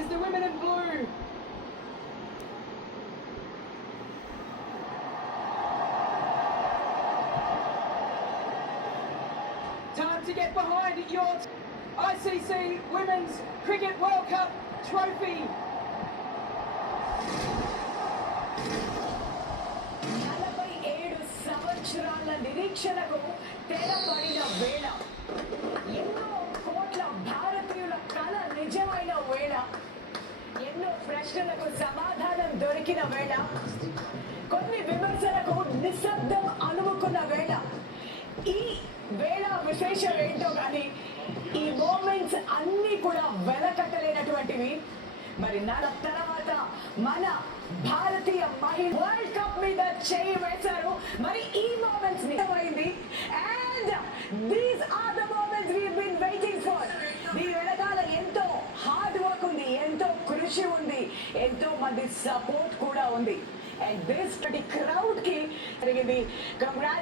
is the women in blue. Time to get behind your ICC Women's Cricket World Cup trophy. 47 సంవత్సరాల నిరీక్షణకు తెరపడిన వేళ, ఎన్నో కోట్ల భారతీయుల కల నిజమైన వేళ, ఎన్నో ప్రశ్నలకు సమాధానం దొరికిన వేళ, కొన్ని విమర్శలకు నిశ్శబ్దం అనుముకున్న వేళ, ఈ వేళ విశేషం ఏంటో కానీ ఈ మూమెంట్స్ అన్నీ కూడా వెలకట్టలేనటువంటివి. మరి నల తర్వాత మన భారతీయ మహిళ వరల్డ్ కప్ మీద చేయి వేశారు. మరి ఈ మూమెంట్స్ నిజమైంది. And these are the moments we have been waiting for. దీని వెనకాల ఎంతో హార్డ్ వర్క్ ఉంది, ఎంతో కృషి ఉంది, ఎంతో మంది సపోర్ట్ కూడా ఉంది. అండ్ దిస్ క్రౌడ్ కి జరిగింది. కంగ్రాచులేషన్స్.